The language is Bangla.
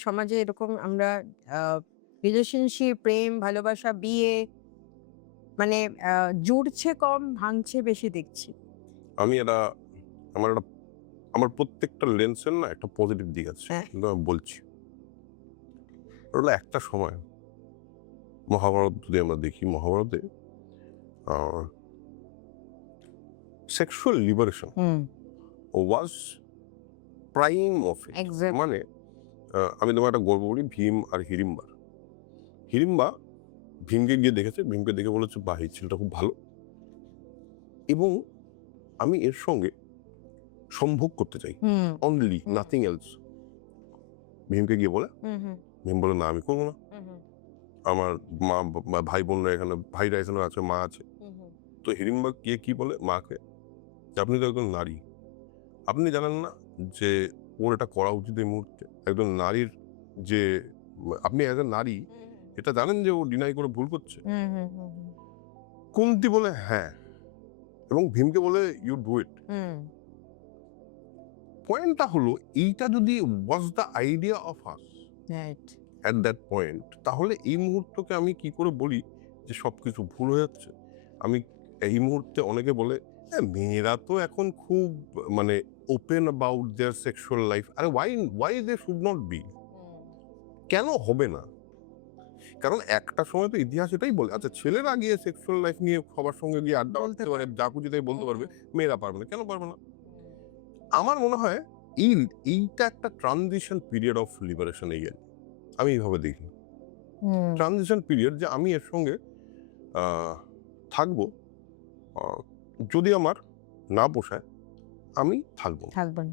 সমাজে এরকম আমরা রিলেশনশিপ, প্রেম, ভালোবাসা, বিয়ে মানে জুড়ছে কম, ভাঙছে বেশি দেখছি। আমি এটা আমার একটা আমার প্রত্যেকটা লেন্সের না একটা পজিটিভ দিক আছে, হ্যাঁ। কিন্তু আমি বলছি। ওটা হলো একটা সময় মহাভারত যদি আমরা দেখি, মহাভারতে sexual liberation hmm. Was prime of it. Exact. মানে আমি তোমার একটা গল্প বলি, ভীম আর হিড়িম্বার। হিড়িম্বা ভীমকে গিয়ে দেখেছে, ভীমকে দেখে বলেছে, বাহ, এই ছেলেটা খুব ভালো এবং আমি এর সঙ্গে সম্ভোগ করতে চাই, হুম। Only nothing else. ভীমকে গিয়ে বলে, হুম, হুম, ভীম বলে, না, আমি করবো না। হুম, হুম, আমার মা ভাই বোনরা এখানে, ভাইরা এখানে আছে, মা আছে। হুম, হুম। তো হিড়িম্বা গিয়ে কি বলে মাকে, যে আপনি তো একজন নারী, আপনি জানেন না যে ওর এটা করা উচিত এই মুহূর্তে? একজন নারীর যে আপনি এজ এ নারী এটা জানেন যে ও ডিনাই করে ভুল করছে? হুম, হুম, হুম, হুম, কুন্তি বলে হ্যাঁ, এবং ভীমকে বলে ইউ ডু ইট। হুম। পয়েন্টটা হলো, এইটা যদি was the idea of us right. At that point, তাহলে এই মুহূর্তকে আমি কি করে বলি যে সবকিছু ভুল হয়ে যাচ্ছে? আমি এই মুহূর্তে অনেকে বলে, "হ্যাঁ, মেয়েরা তো এখন খুব মানে open about their sexual life." আরে why they should not be? কেন হবে না? কারণ একটা সময় তো ইতিহাস এটাই বলে, আচ্ছা, ছেলেরা গিয়ে সেক্সুয়াল লাইফ নিয়ে সবার সঙ্গে গিয়ে আড্ডা বলতে মারতে পারে, পারে। যা খুশি তাই বলতে পারবে, মেয়েরা পারবে না। কেন পারবে না? হুম। আমার মনে হয় এইটা একটা ট্রানজিশন পিরিয়ড অফ লিবারেশন, এই আর কি। আমি এইভাবে দেখি। হুম। ট্রানজিশন পিরিয়ড, যে আমি এর সঙ্গে আহ, থাকবো, আহ, যদি আমার না পোষায় আমি থাকবো না। থাকবেন।